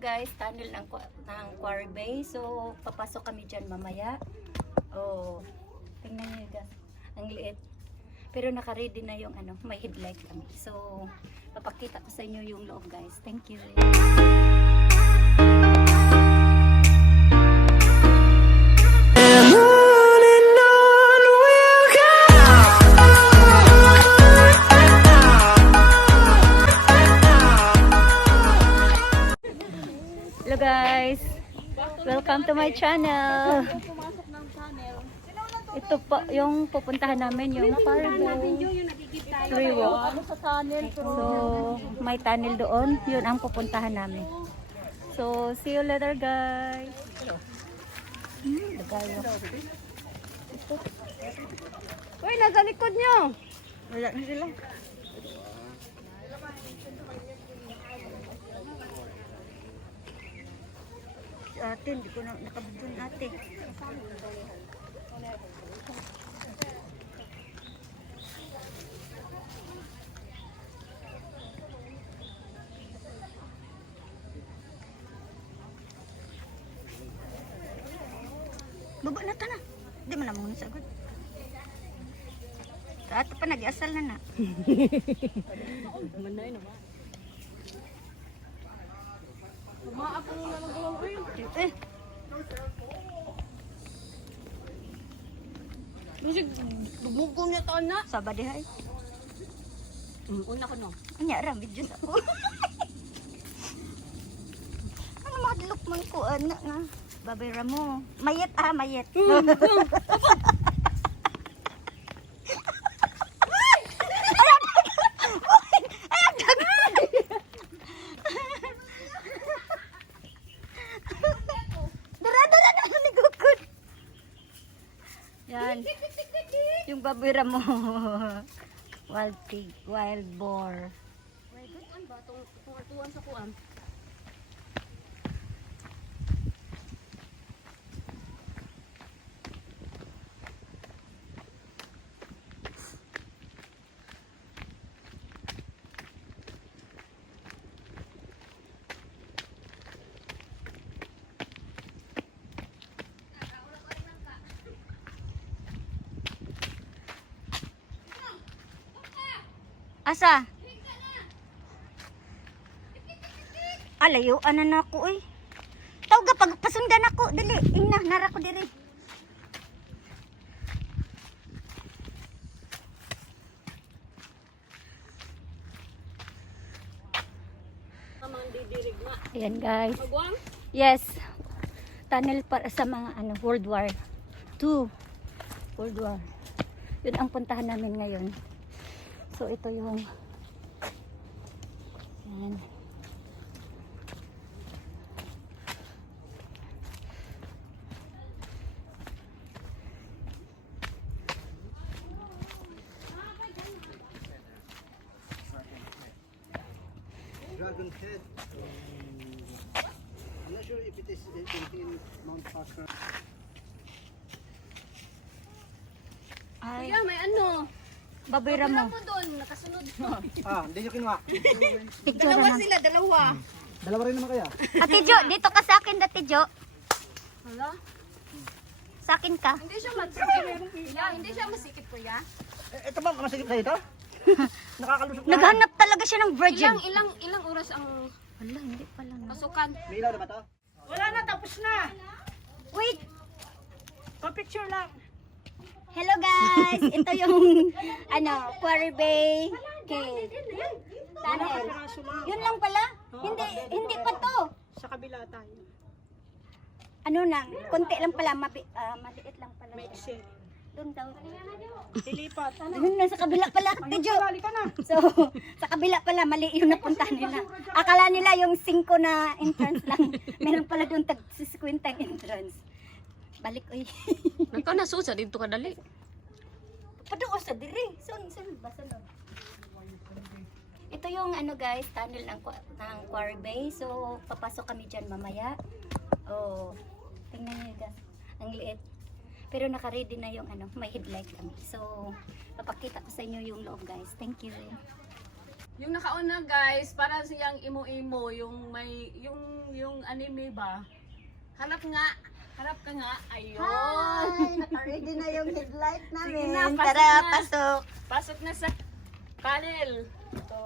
guys, tunnel ng Quarry Bay. So, papasok kami dyan mamaya. Oh, tingnan nyo guys. Ang liit. Pero naka-ready na yung ano, may headlight kami. So, papakita ko sa inyo yung loob guys. Thank you. Hello guys, welcome to my channel. Ito po yung pupuntahan namin, yung Freewalk. So may tunnel doon, yun ang pupuntahan namin. So see you later guys. Uy, nasa likod nyo. Wala na sila. Ate, hindi ko na nakabudon ate. Baba na ta na. Hindi mo na muna sagod. Ato pa nag-asal na na. Manay naman. Umaapon na lang gawang oil. Eh, Musik, bumugong niya taon na. sabadi hay. Una ko no. Anya ra video sa ko. Ano madlok man ko anak nga. Babera mo. Mayet mayet. Yan. Yung babera mo. Wild pig, wild boar. My God, an ba? Itong atuan sa kuan. Asa? Alayo, ano na ako eh. Tawag ka, pagpasundan ako. Dali, ina, nara ko diri. Tamang didirig na. Ayan guys. Magwang? Yes. Tunnel para sa mga ano, World War II. World War. Yun ang puntahan namin ngayon. So ito yung yan. Dragon Head. I'm not sure if it is in Mount Parker. Ay, Kuya, may ano? babera Wala mo. mo doon, nakasunod po. Hindi nyo kinuha. Picture Dalawa na. sila, dalawa. Dalawa rin naman kaya. Ate Jo, dito ka sa akin, Ate Jo. Hala? Sa akin ka. Hindi siya masikip. Kuya, hindi siya masikip, kuya. Ito ba, masigip sa ito? Nakakalusok na. Naghanap talaga siya ng virgin. Ilang oras ang Wala, hindi pala na. pasukan? May ilaw na ba ito? Wala na, tapos na. Wait! Pa-picture lang. Hello guys! Ito yung ano, Quarry Bay Cave. Tunnel. Yun lang pala? Hindi pa to. Sa kabila tayo. Ano lang, konti lang pala, maliit lang pala. Exit. Doon daw. Dilipat. Yun na sa kabila pala, Ate Jo. ka na. So, sa kabila pala, mali yung napuntahan nila. Akala nila yung 5 na entrance lang. Meron pala doon tag-50 entrance. Balik, uy. Nagka na susa dito ka dali. Padoon sa diri. Sun ba sunod? Ito yung ano guys, tunnel ng Quarry Bay. So, papasok kami dyan mamaya. Oh, tingnan nyo guys. Ang liit. Pero naka-ready na yung ano, may headlight kami. So, papakita ko sa inyo yung loob guys. Thank you. Yung nakauna guys, para siyang imo-imo, yung may, yung anime ba? Harap ka nga, ayun. Hi! Naka-ready na yung headlight namin. Sige na, pasok Tara, na. pasok. Pasok na sa panel. Ito.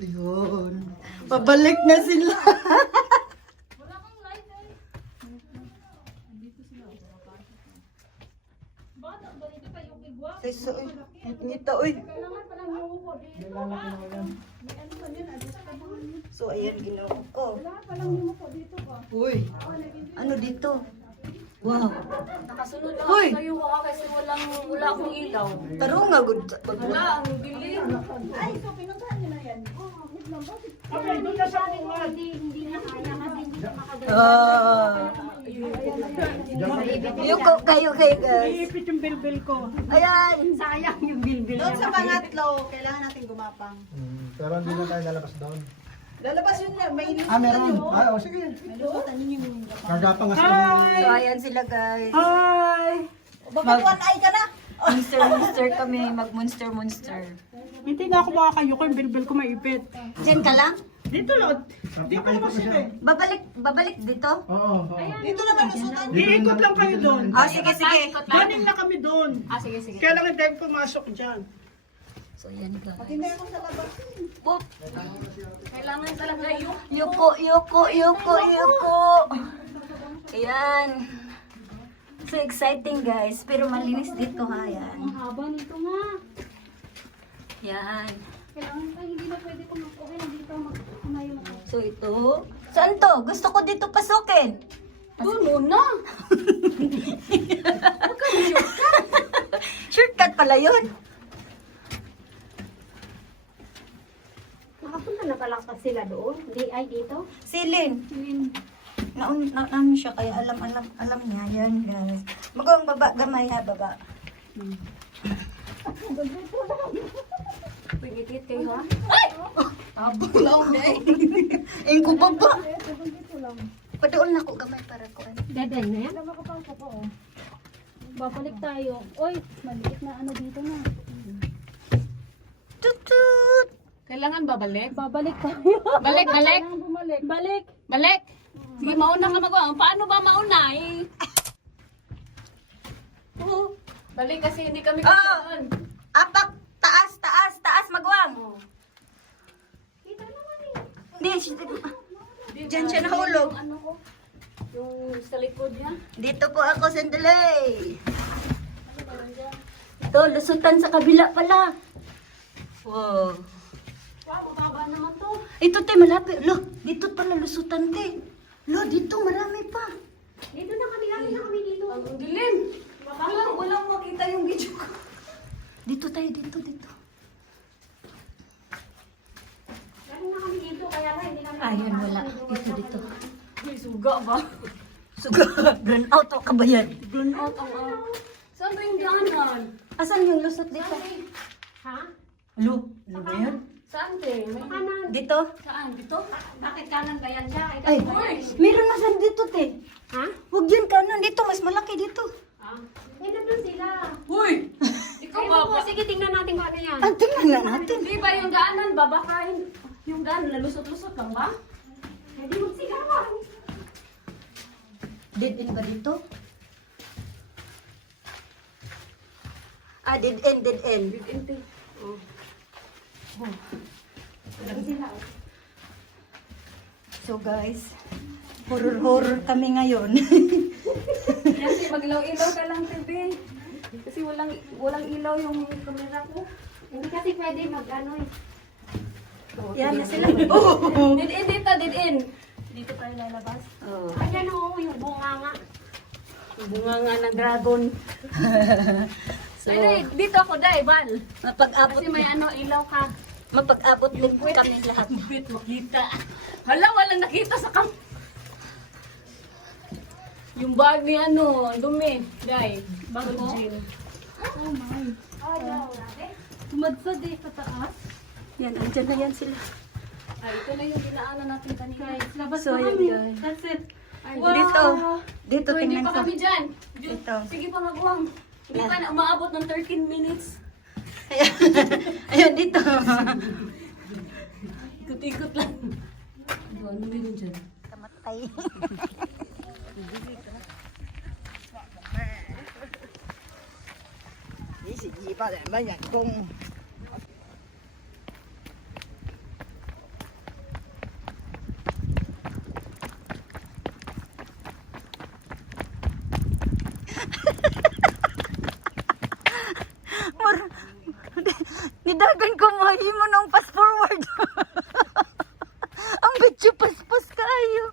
Yun. Pabalik na sila. So, ngita, uy. So, ayan, ginawa ko. Uy, ano dito? Wow. Nakasunod lang Hoy! ako sa'yo kasi wala akong ilaw. Taro nga, good. Wala, ang dilim. Okay, doon na sa uwan. Yuko kayo guys. Iipit yung bilbil ko. Ayan. Sayang yung bilbil. Doon sa pangatlo, kailangan natin gumapang. Pero hindi na tayo lalabas doon. Lalabas yun na, may Ah, meron. Ah, oh, sige. May lusutan yun yung Kagapang nga So, ayan sila guys. Hi! Bakit one eye ka na? Monster kami. Mag-monster. Hindi na ako makakayo ko yung bilbil ko maipit. Diyan ka lang? Dito lang. Dito naman sila eh. Babalik dito? Oo. Dito naman lusutan. Iikot lang kayo doon. Ah, sige. Galing na kami doon. Sige. Kailangan tayo pumasok dyan. So, ayan guys. Hindi ako sa labas. Boop. Kailangan talaga yung Yuko. Ayan. So exciting guys. Pero malinis dito ha. Ayan. Ang haba nito nga. Yan. Kailangan pa, hindi na pwede kung mag-okay. Nandito kumayo ako. So ito. Saan to? Gusto ko dito pasukin. doon muna. Shortcut pala yun. Nakapunta na pala sila doon. Ay, dito. Silin. Naun siya kaya alam niya yan guys. Magawang baba gamay ha baba. Pagitid kayo ha. Tabang lang day. Ingko baba. Padoon na ko gamay para ko. Dead na yan? Babalik tayo. Oy, maliit na ano dito na. Tutut. Kailangan babalik. Babalik tayo. Balik. Kailangan bumalik. Balik. Balik. Sige, mauna ka magawa. Paano ba mauna eh? Oo. Balik kasi hindi kami Ah! doon. Apak, taas, magwang. Hindi, Diyan siya nahulog. Yung ano ko? Yung sa likod niya. Dito po ako, sandali. Ito, lusutan sa kabila pala. Wow. Wow, mababa naman to. Ito, te, malapit. Lo, dito pala lusutan, te. Lo, dito marami pa. Dito na kami. Galing na kami dito. Ang dilim. Walang makita yung video ko. Dito tayo, dito. Galing na kami dito. Kaya na, hindi namin. Ayun, wala. Dito. May suga ba? Suga, burn out o kabayan. Burn out ang Saan ba yung daanan? Asan yung lusot dito? Ha? Lo, ano ba yan? Saan te? May Kanan. Dito? Saan? Dito? Bakit kanan ba yan siya? Ay, meron na saan dito, te. Ha? Huwag yan kanan. Dito, mas malaki dito. Eh, nandun sila. Huy! Ikaw Ay, ba? po, sige, tingnan natin kung ano yan. Ah, tingnan na natin. Di ba yung daanan babakain? Yung daanan nalusot-lusot lang ba? Hindi magsigawan. Dead end ba dito? Ah, dead end. Inte. So guys, horror kami ngayon. Kasi maglaw-ilaw ka lang, Tebe. Kasi walang ilaw yung camera ko. Hindi kasi pwede mag-ano eh. Yan na sila. Dead end dito, dead end. Dito tayo lalabas. Oh. Ayan oo, yung bunganga. Yung bunganga ng dragon. So, Ay, dito ako, Day, Bal. mapag-abot Kasi may ano, ilaw ka. mapag-abot din kami lahat. Bit, makita. Hala, walang nakita sa kam. Yung bag ni ano, ang dumi. Day, bag mo. Oh my. Tumadsad eh, sa taas. Yan, andyan na yan sila. Ay, ito na yung dinaanan natin kanina. Guys, labas So, na yun, kami. guys. That's it. Ay, Dito So, hindi tingnan pa ko. kami dyan. Ito. Sige pa magwang. Hindi pa na umaabot ng 13 minutes. Ayan, ayan dito. Ikot-ikot lang. Ano meron dyan? Kamatay. Sige pa, naman yan. Kung Nidagan ko mo, mo nang fast forward. Ang bityo paspas kayo.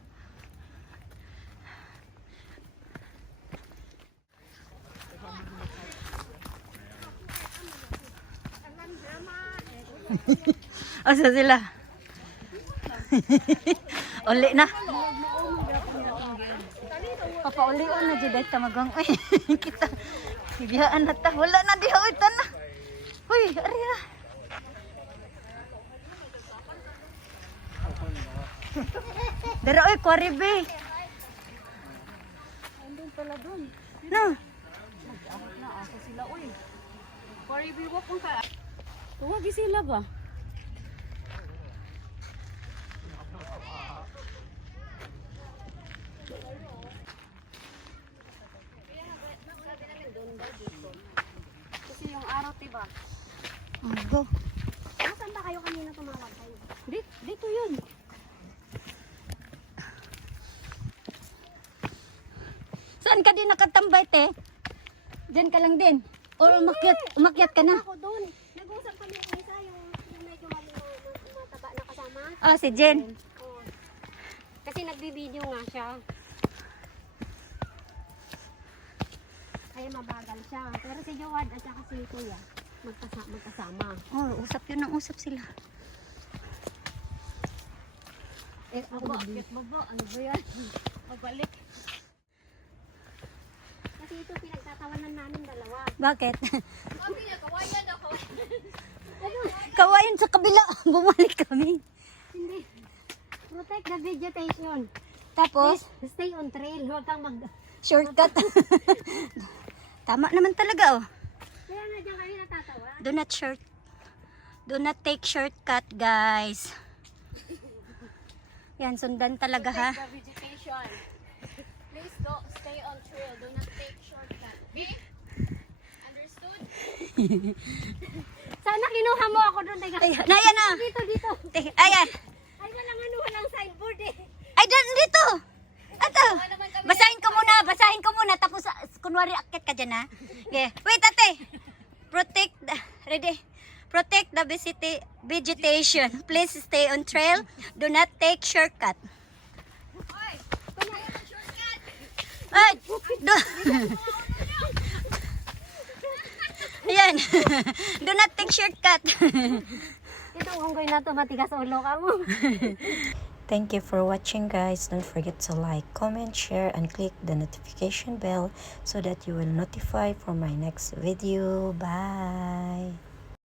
Asa sila? Uli na. Papaulian na dyan dahil tamagang. Ay, kita. Bibiyaan na ta. Wala na di hawitan na. Uy, ariya. Dara, oy, quarry bay. Andun pala dun. No. Nag-ahot na asa sila, uy. Pari biwak kung ka. Tuwagi sila ba? Kasi yung araw, diba? Oh, go. Nasaan ba kayo kanina tumawag kayo? Dito yun. Saan ka din nakatambay, te? Diyan ka lang din. O umakyat ka na. Ako doon. Nag-usap kami ng isa, yung medyo mataba na kasama. Ah, si Jen. Oo. Kasi nagbibideo nga siya. Kaya mabagal siya. Pero si Jawad at saka si Kuya, magkasama. Oh, usap yun ang usap sila. Eh, ako Bakit mo ba? Ano ba yan? Mabalik. kasi ito pinagtatawanan namin dalawa. Bakit? Mami, kawayan na, kawayan. Kawain sa kabila. Bumalik kami. Hindi. Protect the vegetation. Tapos, Please, stay on trail. Huwag kang shortcut. Tama naman talaga, oh. Kaya nga dyan kami natatawa. Do not take shortcut, guys. Yan, sundan talaga, ha? The vegetation. Please go, stay on trail. Do not take shortcut. B? Understood? Sana kinuha mo ako doon. Teka. Ay, ayan na. Dito. Ayan. Ay, walang signboard eh. Ay, dito. Ato. Basahin ko muna. Tapos, kunwari, akit ka dyan, ha? Okay. Wait, ate. Protect the vegetation. Please stay on trail. Do not take shortcut. Ay, Ayan. Do not take shortcut. Itong unggoy na to, matigas ulo ka mo. Thank you for watching, guys. Don't forget to like, comment, share, and click the notification bell so that you will notify for my next video. Bye.